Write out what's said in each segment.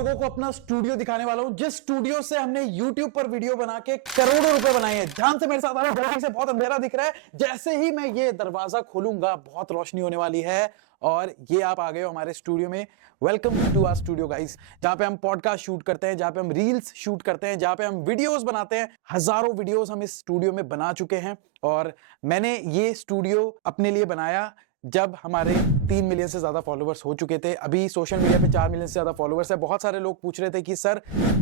लोगों को अपना स्टूडियो दिखाने वाला हूं, जिस स्टूडियो से हमने YouTube पर वीडियो बना के करोड़ों रुपए बनाए हैं। ध्यान से मेरे साथ आना, जल्दी से, बहुत अंधेरा दिख रहा है। जैसे ही मैं ये दरवाजा खोलूंगा बहुत रोशनी होने वाली है और ये आप आ गए हो हमारे स्टूडियो में। Welcome to our studio guys, जहां पे हम पॉडकास्ट शूट करते हैं, जहां पे हम रील्स शूट करते हैं, जहां पे हम वीडियोस बनाते हैं। हजारों वीडियोस हम इस स्टूडियो में बना चुके हैं और मैंने ये स्टूडियो अपने लिए बनाया जब हमारे 3 मिलियन से ज्यादा फॉलोअर्स हो चुके थे। अभी सोशल मीडिया पे 4 मिलियन से ज्यादा फॉलोअर्स है। बहुत सारे लोग पूछ रहे थे कि सर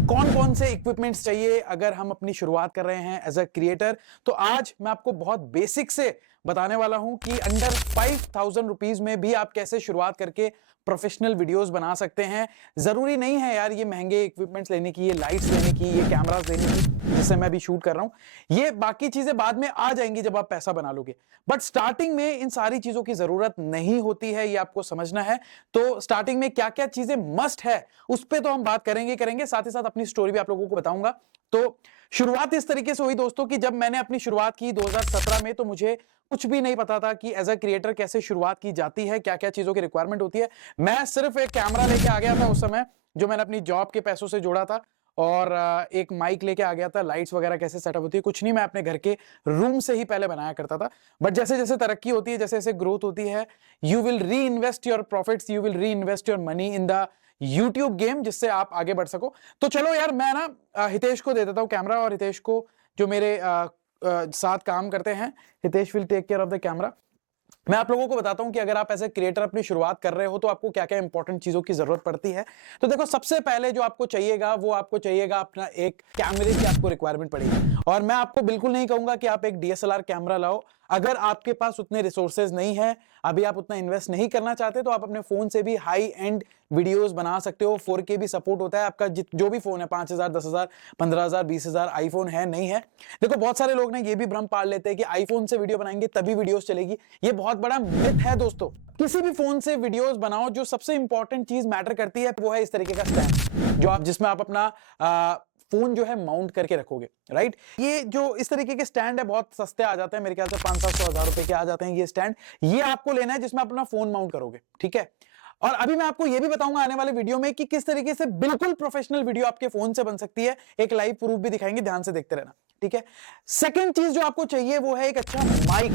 कौन कौन से इक्विपमेंट्स चाहिए अगर हम अपनी शुरुआत कर रहे हैं एज अ क्रिएटर। तो आज मैं आपको बहुत बेसिक से बताने वाला हूं कि अंडर 5000 रुपीज में भी आप कैसे शुरुआत करके प्रोफेशनल वीडियोस बना सकते हैं। जरूरी नहीं है यार ये महंगे इक्विपमेंट्स लेने की, ये लाइट्स लेने की, ये कैमरास लेने की जिससे मैं भी शूट कर रहा हूं। ये बाकी चीजें बाद में आ जाएंगी जब आप पैसा बना लोगे, बट स्टार्टिंग में इन सारी चीजों की जरूरत नहीं होती है, ये आपको समझना है। तो स्टार्टिंग में क्या क्या चीजें मस्ट है उस पर तो हम बात करेंगे, साथ ही साथ अपनी स्टोरी भी आप लोगों को बताऊंगा। तो शुरुआत इस तरीके से हुई दोस्तों कि जब मैंने अपनी शुरुआत की 2017 में, तो मुझे कुछ भी नहीं पता था कि एज अ क्रिएटर कैसे शुरुआत की जाती है, क्या क्या चीजों की रिक्वायरमेंट होती है। मैं सिर्फ एक कैमरा लेके आ गया था उस समय, जो मैंने अपनी जॉब के पैसों से जोड़ा था, और एक माइक लेके आ गया था। लाइट्स वगैरह कैसे सेटअप होती है कुछ नहीं, मैं अपने घर के रूम से ही पहले बनाया करता था। बट जैसे जैसे तरक्की होती है, जैसे जैसे ग्रोथ होती है, you will reinvest your profits, you will reinvest your money in the YouTube game, जिससे आप आगे बढ़ सको। तो चलो यार, मैं ना हितेश को दे देता हूँ कैमरा, और हितेश को जो मेरे साथ काम करते हैं, Hitesh will take care of the camera. मैं आप लोगों को बताता हूं कि अगर आप एज ए क्रिएटर अपनी शुरुआत कर रहे हो तो आपको क्या क्या इंपॉर्टेंट चीजों की जरूरत पड़ती है। तो देखो, सबसे पहले जो आपको चाहिएगा वो आपको चाहिएगा अपना एक कैमरे की आपको रिक्वायरमेंट पड़ेगी। और मैं आपको बिल्कुल नहीं कहूंगा कि आप एक डीएसएलआर कैमरा लाओ। अगर आपके पास उतने रिसोर्सेज नहीं है, अभी आप उतना इन्वेस्ट नहीं करना चाहते, तो आप अपने फोन से भी हाई एंड वीडियोस बना सकते हो। 4K भी सपोर्ट होता है। आपका जो भी फोन है, 5000, 10,000, 15,000, 20,000 आईफोन है, नहीं है। देखो, बहुत सारे लोग ना ये भी भ्रम पाल लेते हैं कि आईफोन से वीडियो बनाएंगे तभी वीडियोस चलेगी। ये बहुत बड़ा मिथ है दोस्तों। किसी भी फोन से वीडियोस बनाओ, जो सबसे इंपॉर्टेंट चीज मैटर करती है वो है इस तरीके का स्टैंड, जो आप जिसमें आप अपना फोन जो है माउंट करके रखोगे, राइट। ये जो इस तरीके के स्टैंड है बहुत सस्ते आ जाते हैं, मेरे ख्याल से 500-700 रुपए के आ जाते हैं ये स्टैंड। ये आपको लेना है जिसमें अपना फोन माउंट करोगे, ठीक है। और अभी मैं आपको ये भी बताऊंगा आने वाले वीडियो में कि किस तरीके से बिल्कुल प्रोफेशनल वीडियो आपके फोन से बन सकती है। एक लाइव प्रूफ भी दिखाएंगे, ध्यान से देखते रहना, ठीक है। सेकंड चीज जो आपको चाहिए वो है एक अच्छा माइक।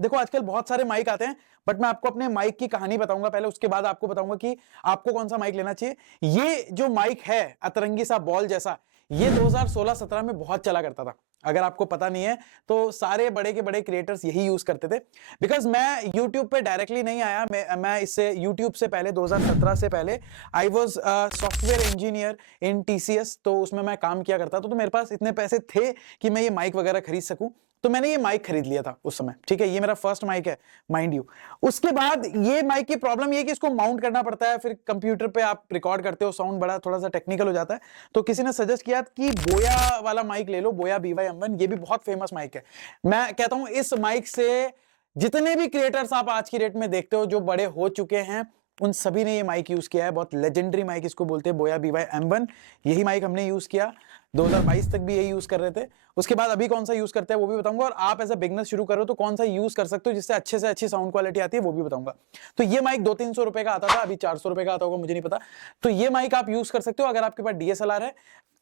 देखो, आजकल बहुत सारे माइक आते हैं, बट मैं आपको अपने माइक की कहानी बताऊंगा पहले, उसके बाद आपको बताऊंगा कि आपको कौन सा माइक लेना चाहिए। ये जो माइक है अतरंगी सा बॉल जैसा, ये 2016-17 में बहुत चला करता था। अगर आपको पता नहीं है तो सारे बड़े के बड़े क्रिएटर्स यही यूज करते थे। बिकॉज मैं यूट्यूब पे डायरेक्टली नहीं आया, मैं इससे यूट्यूब से पहले 2017 से पहले I was software engineer in TCS। तो उसमें मैं काम किया करता था, तो मेरे पास इतने पैसे थे कि मैं ये माइक वगैरह खरीद सकूं। तो मैंने ये माइक खरीद लिया था उस समय, ठीक है। ये मेरा फर्स्ट माइक है, माइंड यू। उसके बाद ये माइक की प्रॉब्लम ये कि इसको माउंट करना पड़ता है, फिर कंप्यूटर पे आप रिकॉर्ड करते हो, साउंड बड़ा थोड़ा सा टेक्निकल हो जाता है। तो किसी ने सजेस्ट किया कि बोया वाला माइक ले लो, बोया BY-M1, ये भी बहुत फेमस माइक है। मैं कहता हूं इस माइक से जितने भी क्रिएटर्स आप आज की डेट में देखते हो जो बड़े हो चुके हैं, उन सभी ने ये माइक यूज किया है। बहुत लेजेंडरी माइक इसको बोलते हैं, बोया BY-M1। यही माइक हमने यूज किया, 2022 तक भी यही यूज कर रहे थे। उसके बाद अभी कौन सा यूज करते हैं वो भी बताऊंगा, और आप एज अ बिगनर शुरू करो तो कौन सा यूज कर सकते हो जिससे अच्छे से अच्छी साउंड क्वालिटी आती है वो भी बताऊंगा। तो ये माइक 200-300 रुपए का आता था, अभी 400 रुपए का आता होगा, मुझे नहीं पता। तो ये माइक आप यूज कर सकते हो अगर आपके पास DSLR है।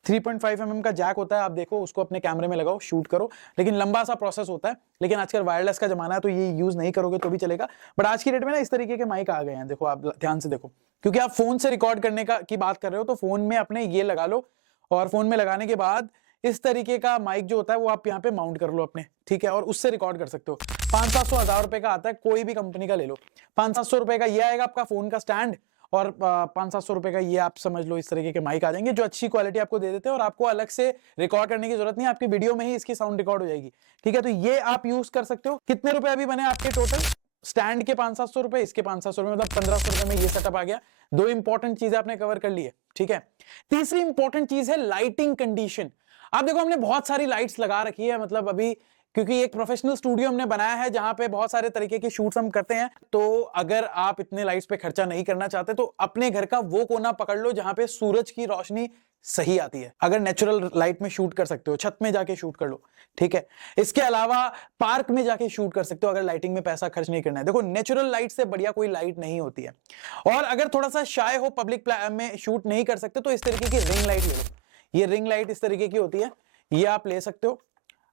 3.5 mm का जैक होता है, आप देखो उसको अपने कैमरे में लगाओ, शूट करो। लेकिन लंबा सा प्रोसेस होता है, लेकिन आजकल वायरलेस का जमाना है तो ये यूज नहीं करोगे तो भी चलेगा। बट आज की डेट में ना इस तरीके के माइक आ गए हैं, देखो आप ध्यान से देखो, क्योंकि आप फोन से रिकॉर्ड करने की बात कर रहे हो, तो फोन में अपने ये लगा लो, और फोन में लगाने के बाद इस तरीके का माइक जो होता है वो आप यहाँ पे माउंट कर लो अपने, ठीक है, और उससे रिकॉर्ड कर सकते हो। 500-700 हजार रुपए का आता है, कोई भी कंपनी का ले लो। 500-700 रुपए का ये आएगा आपका फोन का स्टैंड, और 500-700 रुपए का ये आप समझ लो इस तरीके के माइक आ जाएंगे जो अच्छी क्वालिटी आपको दे देते हैं, और आपको अलग से रिकॉर्ड करने की जरूरत नहीं, आपकी वीडियो में ही इसकी साउंड रिकॉर्ड हो जाएगी, ठीक है। तो ये आप यूज कर सकते हो। कितने रुपए अभी बने आपके टोटल? स्टैंड के 500-700 रुपए, इसके 500-700 रुपए, मतलब 1500 रुपए में ये सेटअप आ गया। दो इंपॉर्टेंट चीजें आपने कवर कर ली है, ठीक है। तीसरी इंपॉर्टेंट चीज है लाइटिंग कंडीशन। आप देखो, हमने बहुत सारी लाइट्स लगा रखी है, मतलब अभी क्योंकि एक प्रोफेशनल स्टूडियो हमने बनाया है जहां पे बहुत सारे तरीके के शूट्स हम करते हैं। तो अगर आप इतने लाइट्स पे खर्चा नहीं करना चाहते तो अपने घर का वो कोना पकड़ लो जहां पे सूरज की रोशनी सही आती है। अगर नेचुरल लाइट में शूट कर सकते हो, छत में जाके शूट कर लो, ठीक है। इसके अलावा पार्क में जाके शूट कर सकते हो अगर लाइटिंग में पैसा खर्च नहीं करना है। देखो, नेचुरल लाइट से बढ़िया कोई लाइट नहीं होती है। और अगर थोड़ा सा शाय हो, पब्लिक में शूट नहीं कर सकते, तो इस तरीके की रिंग लाइट ले लो। ये रिंग लाइट इस तरीके की होती है, ये आप ले सकते हो,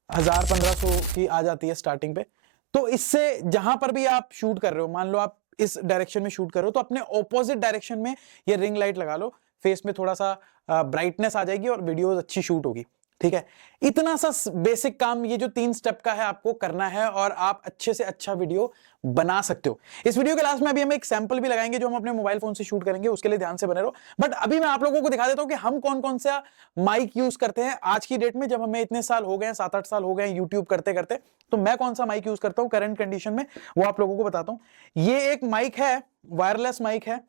1000-1500 की आ जाती है स्टार्टिंग पे। तो इससे जहां पर भी आप शूट कर रहे हो, मान लो आप इस डायरेक्शन में शूट कर रहे हो, तो अपने ऑपोजिट डायरेक्शन में ये रिंग लाइट लगा लो। फेस में थोड़ा सा ब्राइटनेस आ जाएगी और वीडियोस अच्छी शूट होगी, ठीक है। इतना सा बेसिक काम ये जो 3 स्टेप का है आपको करना है और आप अच्छे से अच्छा वीडियो बना सकते हो। इस वीडियो के लास्ट में अभी हम एक सैंपल भी लगाएंगे जो हम अपने मोबाइल फोन से शूट करेंगे, उसके लिए ध्यान से बने रहो। बट अभी मैं आप लोगों को दिखा देता हूं कि हम कौन कौन सा माइक यूज करते हैं आज की डेट में, जब हमें इतने साल हो गए, 7-8 साल हो गए यूट्यूब करते करते। तो मैं कौन सा माइक यूज करता हूं करंट कंडीशन में, वो आप लोगों को बताता हूं। ये एक माइक है, वायरलेस माइक है,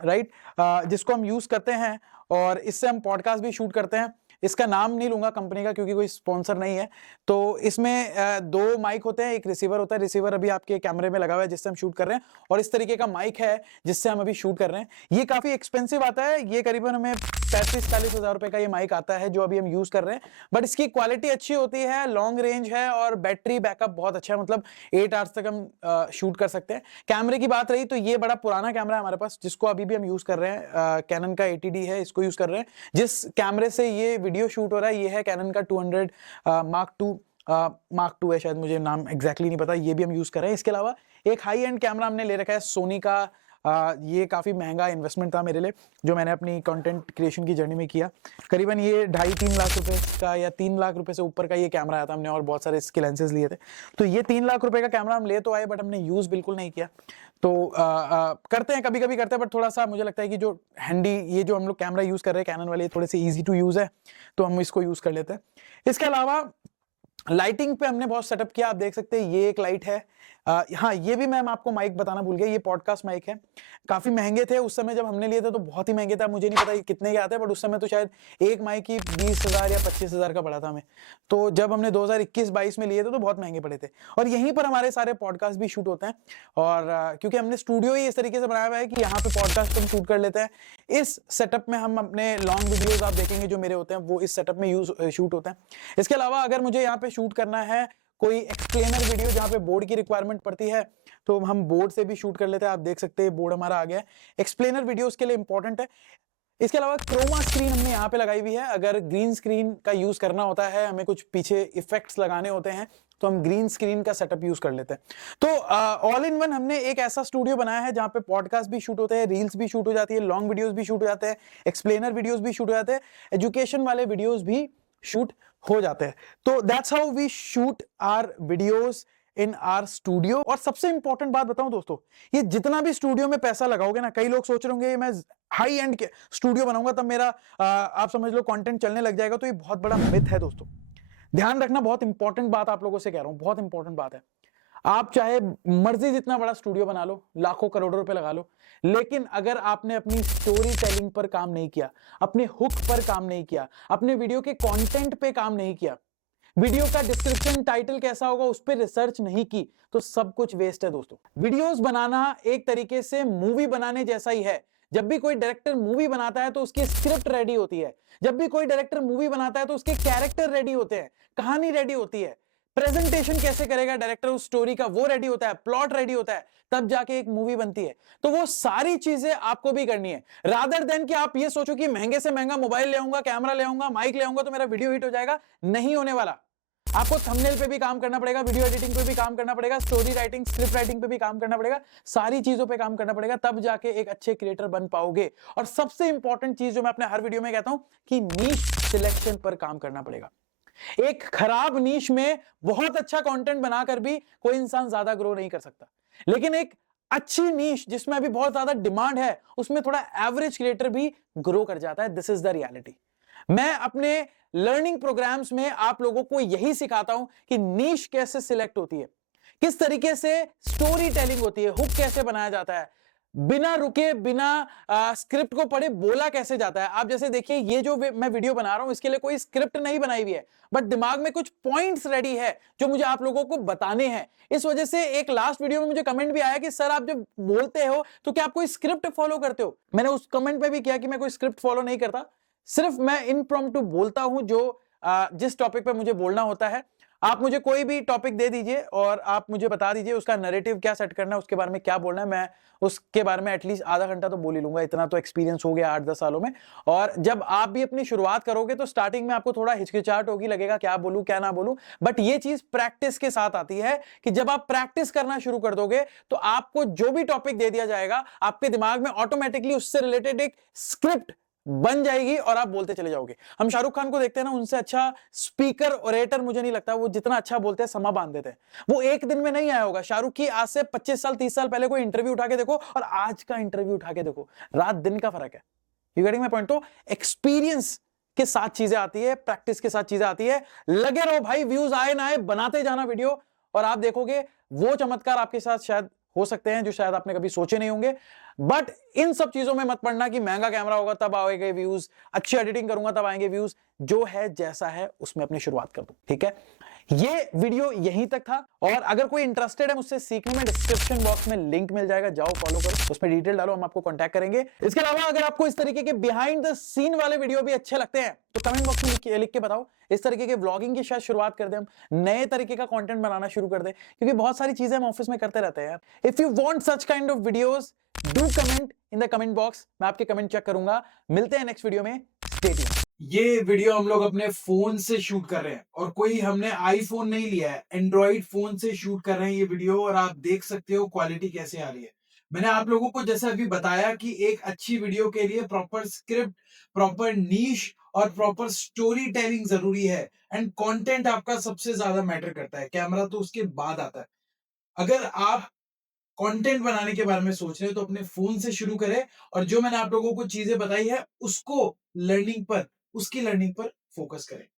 राइट, जिसको हम यूज करते हैं और इससे हम पॉडकास्ट भी शूट करते हैं। इसका नाम नहीं लूंगा कंपनी का क्योंकि कोई स्पॉन्सर नहीं है। तो इसमें 2 माइक होते हैं, एक रिसीवर होता है। रिसीवर अभी आपके कैमरे में लगा हुआ है जिससे हम शूट कर रहे हैं, और इस तरीके का माइक है जिससे हम अभी शूट कर रहे हैं। ये काफी एक्सपेंसिव आता है, ये करीबन हमें 35-40 हजार रुपए का ये माइक आता है जो अभी हम यूज कर रहे हैं। बट इसकी क्वालिटी अच्छी होती है, लॉन्ग रेंज है और बैटरी बैकअप बहुत अच्छा है, मतलब 8 आवर्स तक हम शूट कर सकते हैं। कैमरे की बात रही तो ये बड़ा पुराना कैमरा है हमारे पास, जिसको अभी भी हम यूज कर रहे हैं। कैनन का 80D है, इसको यूज कर रहे हैं। जिस कैमरे से ये वीडियो शूट हो रहा है ये है कैनन का 200 Mark II है शायद, मुझे नाम एग्जैक्टली नहीं पता। ये भी हम यूज कर रहे हैं। इसके अलावा एक हाई एंड कैमरा हमने ले रखा है सोनी का। ये काफी महंगा इन्वेस्टमेंट था मेरे लिए, जो मैंने अपनी कंटेंट क्रिएशन की जर्नी में किया। करीबन ये 2.5-3 लाख रुपए का या 3 लाख रुपए से ऊपर का ये कैमरा आया था हमने, और बहुत सारे इसके लेंसेज लिए थे। तो ये 3 लाख रुपए का कैमरा हम ले तो आए, बट हमने यूज बिल्कुल नहीं किया। तो करते हैं, कभी कभी करते हैं, बट थोड़ा सा मुझे लगता है कि जो हैंडी ये जो हम लोग कैमरा यूज कर रहे हैं कैनन वाले, थोड़े से इजी टू यूज है, तो हम इसको यूज कर लेते हैं। इसके अलावा लाइटिंग पे हमने बहुत सेटअप किया, आप देख सकते हैं ये एक लाइट है। हाँ, ये भी मैं आपको माइक बताना भूल गया, ये पॉडकास्ट माइक है। काफी महंगे थे उस समय, जब हमने लिए थे तो बहुत ही महंगे था। मुझे नहीं पता ये कितने के आते हैं, बट उस समय तो शायद एक माइक ही 20,000 या 25,000 का पड़ा था हमें। तो जब हमने 2021-22 में लिए थे तो बहुत महंगे पड़े थे। और यहीं पर हमारे सारे पॉडकास्ट भी शूट होते हैं। और क्योंकि हमने स्टूडियो ही इस तरीके से बनाया हुआ है कि यहाँ पे पॉडकास्ट हम शूट कर लेते हैं। इस सेटअप में हम अपने लॉन्ग वीडियोज आप देखेंगे जो मेरे होते हैं वो इस सेटअप में शूट होते हैं। इसके अलावा अगर मुझे यहाँ पे शूट करना है कोई एक्सप्लेनर वीडियो जहाँ पे बोर्ड की रिक्वायरमेंट पड़ती है, तो हम बोर्ड से भी शूट कर लेते हैं। आप देख सकते हैं बोर्ड हमारा आ गया है। एक्सप्लेनर वीडियोस के लिए इंपॉर्टेंट है। इसके अलावा क्रोमा स्क्रीन हमने यहाँ पे लगाई हुई है। अगर ग्रीन स्क्रीन का यूज करना होता है, हमें कुछ पीछे इफेक्ट्स लगाने होते हैं, तो हम ग्रीन स्क्रीन का सेटअप यूज कर लेते हैं। तो ऑल इन वन हमने एक ऐसा स्टूडियो बनाया है जहाँ पे पॉडकास्ट भी शूट होते हैं, रील्स भी शूट हो जाती है, लॉन्ग वीडियोस भी शूट हो जाते हैं, एक्सप्लेनर वीडियोस भी शूट हो जाते हैं, एजुकेशन वाले वीडियोस भी शूट हो जाते हैं। तो that's how we shoot our videos in our studio. और सबसे इंपॉर्टेंट बात बताऊं दोस्तों, ये जितना भी स्टूडियो में पैसा लगाओगे ना, कई लोग सोच रहे होंगे मैं हाई एंड के स्टूडियो बनाऊंगा तब मेरा आप समझ लो कंटेंट चलने लग जाएगा, तो ये बहुत बड़ा मिथ है दोस्तों। ध्यान रखना, बहुत इंपॉर्टेंट बात आप लोगों से कह रहा हूं, बहुत इंपॉर्टेंट बात है। आप चाहे मर्जी जितना बड़ा स्टूडियो बना लो, लाखों करोड़ों रुपए लगा लो, लेकिन अगर आपने अपनी स्टोरी टेलिंग पर काम नहीं किया, अपने हुक पर काम नहीं किया, अपने वीडियो के कंटेंट पे काम नहीं किया, वीडियो का डिस्क्रिप्शन टाइटल कैसा होगा उस पर रिसर्च नहीं की, तो सब कुछ वेस्ट है दोस्तों। वीडियोस बनाना एक तरीके से मूवी बनाने जैसा ही है। जब भी कोई डायरेक्टर मूवी बनाता है तो उसकी स्क्रिप्ट रेडी होती है। जब भी कोई डायरेक्टर मूवी बनाता है तो उसके कैरेक्टर रेडी होते हैं, कहानी रेडी होती है, प्रेजेंटेशन कैसे करेगा डायरेक्टर उस स्टोरी का वो रेडी होता है, प्लॉट रेडी होता है, तब जाके एक मूवी बनती है। तो वो सारी चीजें आपको भी करनी है, रादर देन कि आप ये सोचो कि महंगे से महंगा मोबाइल ले आऊंगा, कैमरा ले आऊंगा, माइक ले आऊंगा तो मेरा वीडियो हिट हो जाएगा। नहीं होने वाला। आपको थंबनेल पे भी काम करना पड़ेगा, वीडियो एडिटिंग पे भी काम करना पड़ेगा, स्टोरी राइटिंग, स्क्रिप्ट राइटिंग पे भी काम करना पड़ेगा, सारी चीजों पे काम करना पड़ेगा, तब जाके एक अच्छे क्रिएटर बन पाओगे। और सबसे इंपॉर्टेंट चीज जो मैं अपने हर वीडियो में कहता हूं कि नीश सिलेक्शन पर काम करना पड़ेगा। एक खराब नीश में बहुत अच्छा कंटेंट बनाकर भी कोई इंसान ज्यादा ग्रो नहीं कर सकता, लेकिन एक अच्छी नीश जिसमें अभी बहुत ज्यादा डिमांड है, उसमें थोड़ा एवरेज क्रिएटर भी ग्रो कर जाता है। This is the reality. मैं अपने लर्निंग प्रोग्राम्स में आप लोगों को यही सिखाता हूं कि नीश कैसे सिलेक्ट होती है, किस तरीके से स्टोरी टेलिंग होती है, हुक कैसे बनाया जाता है, बिना रुके, बिना स्क्रिप्ट को पढ़े बोला कैसे जाता है। आप जैसे देखिए, ये जो मैं वीडियो बना रहा हूं, इसके लिए कोई स्क्रिप्ट नहीं बनाई हुई है, बट दिमाग में कुछ पॉइंट्स रेडी है जो मुझे आप लोगों को बताने हैं। इस वजह से एक लास्ट वीडियो में मुझे कमेंट भी आया कि सर आप जब बोलते हो तो क्या आप कोई स्क्रिप्ट फॉलो करते हो। मैंने उस कमेंट में भी किया कि मैं कोई स्क्रिप्ट फॉलो नहीं करता, सिर्फ मैं इम्प्रॉम्प्टू बोलता हूं, जो जिस टॉपिक पे मुझे बोलना होता है। आप मुझे कोई भी टॉपिक दे दीजिए और आप मुझे बता दीजिए उसका नैरेटिव क्या सेट करना है, उसके बारे में क्या बोलना है, मैं उसके बारे में एटलीस्ट आधा घंटा तो बोल ही लूंगा। इतना तो एक्सपीरियंस हो गया 8-10 सालों में। और जब आप भी अपनी शुरुआत करोगे तो स्टार्टिंग में आपको थोड़ा हिचकिचाहट होगी, लगेगा क्या बोलूं क्या ना बोलूं, बट ये चीज प्रैक्टिस के साथ आती है कि जब आप प्रैक्टिस करना शुरू कर दोगे तो आपको जो भी टॉपिक दे दिया जाएगा, आपके दिमाग में ऑटोमेटिकली उससे रिलेटेड एक स्क्रिप्ट बन जाएगी और आप बोलते चले जाओगे। हम शाहरुख खान को देखते हैं ना, उनसे अच्छा स्पीकर ओरेटर मुझे नहीं लगता। वो जितना अच्छा बोलते हैं, समा बांध देते हैं। वो एक दिन में नहीं आया होगा। शाहरुख की आज से 25 साल 30 साल पहले कोई इंटरव्यू उठा के देखो और आज का इंटरव्यू उठा के देखो, रात दिन का फर्क है। You getting my point. तो एक्सपीरियंस के साथ चीजें आती है, प्रैक्टिस के साथ चीजें आती है। लगे रहो भाई, व्यूज आए ना आए, बनाते जाना वीडियो, और आप देखोगे वो चमत्कार आपके साथ शायद हो सकते हैं जो शायद आपने कभी सोचे नहीं होंगे। बट इन सब चीजों में मत पड़ना कि महंगा कैमरा होगा तब आएंगे व्यूज, अच्छी एडिटिंग करूंगा तब आएंगे व्यूज। जो है जैसा है उसमें अपनी शुरुआत कर दो, ठीक है। ये वीडियो यहीं तक था, और अगर कोई इंटरेस्टेड है मुझसे सीखने में, डिस्क्रिप्शन बॉक्स में लिंक मिल जाएगा, जाओ फॉलो करो, उसमें डिटेल डालो, हम आपको कांटेक्ट करेंगे। इसके अलावा अगर आपको इस तरीके के बिहाइंड द सीन वाले वीडियो भी अच्छे लगते हैं तो कमेंट बॉक्स में लिख के बताओ। इस तरीके के व्लॉगिंग की शायद शुरुआत कर दें, हम नए तरीके का कंटेंट बनाना शुरू कर दें, क्योंकि बहुत सारी चीजें हम ऑफिस में करते रहते हैं यार। If you want such kind of videos, do comment in the comment box, मैं आपके कमेंट चेक करूंगा। मिलते हैं नेक्स्ट वीडियो में, स्टे ट्यून्ड। ये वीडियो हम लोग अपने फोन से शूट कर रहे हैं और कोई हमने आईफोन नहीं लिया है, एंड्रॉइड फोन से शूट कर रहे हैं ये वीडियो, और आप देख सकते हो क्वालिटी कैसे आ रही है। मैंने आप लोगों को जैसा अभी बताया कि एक अच्छी वीडियो के लिए प्रॉपर स्क्रिप्ट, प्रॉपर नीश और प्रॉपर स्टोरी टेलिंग जरूरी है। एंड कंटेंट आपका सबसे ज्यादा मैटर करता है, कैमरा तो उसके बाद आता है। अगर आप कंटेंट बनाने के बारे में सोच रहे हो तो अपने फोन से शुरू करें, और जो मैंने आप लोगों को चीजें बताई है उसको लर्निंग पर, उसकी लर्निंग पर फोकस करें।